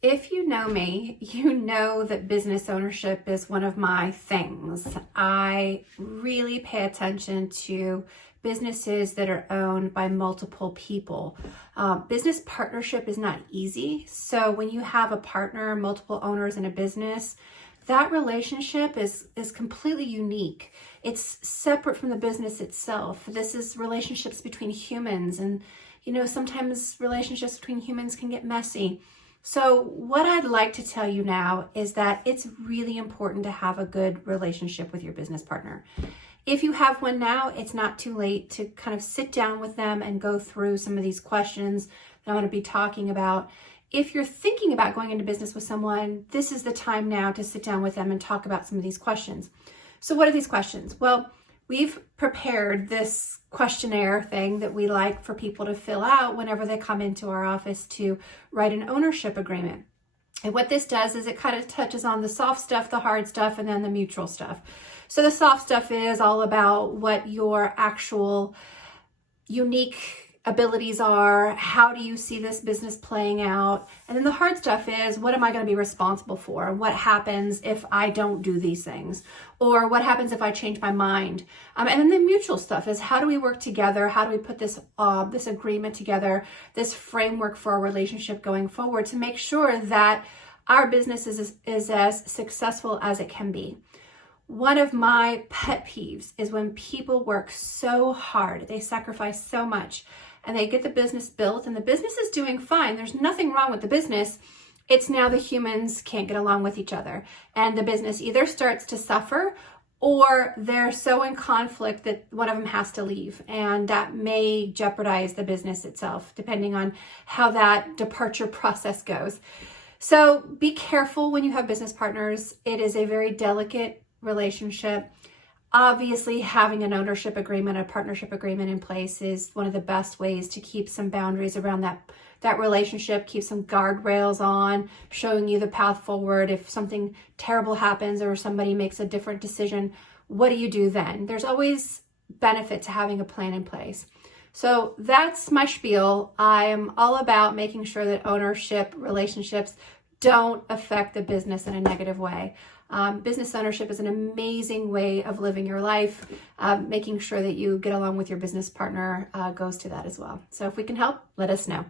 If you know me, you know that business ownership is one of my things. I really pay attention to businesses that are owned by multiple people. Business partnership is not easy. So when you have a partner, multiple owners in a business, that relationship is completely unique. It's separate from the business itself. This is relationships between humans, and sometimes relationships between humans can get messy. So what I'd like to tell you now is that it's really important to have a good relationship with your business partner. If you have one now, it's not too late to kind of sit down with them and go through some of these questions that I'm going to be talking about. If you're thinking about going into business with someone, this is the time now to sit down with them and talk about some of these questions. So what are these questions? Well, we've prepared this questionnaire thing that we like for people to fill out whenever they come into our office to write an ownership agreement. And what this does is it kind of touches on the soft stuff, the hard stuff, and then the mutual stuff. So the soft stuff is all about what your actual unique abilities are, how do you see this business playing out, and then the hard stuff is what am I going to be responsible for? What happens if I don't do these things, or what happens if I change my mind? And then the mutual stuff is how do we work together? How do we put this this agreement together, this framework for our relationship going forward to make sure that our business is as successful as it can be? One of my pet peeves is when people work so hard, they sacrifice so much, and they get the business built and the business is doing fine. There's nothing wrong with the business. It's now the humans can't get along with each other. And the business either starts to suffer or they're so in conflict that one of them has to leave. And that may jeopardize the business itself, depending on how that departure process goes. So be careful when you have business partners. It is a very delicate relationship. Obviously, having an ownership agreement, a partnership agreement in place is one of the best ways to keep some boundaries around that relationship, keep some guardrails on, showing you the path forward. If something terrible happens or somebody makes a different decision, what do you do then? There's always benefit to having a plan in place. So that's my spiel. I am all about making sure that ownership relationships don't affect the business in a negative way. Business ownership is an amazing way of living your life. Making sure that you get along with your business partner goes to that as well. So if we can help, let us know.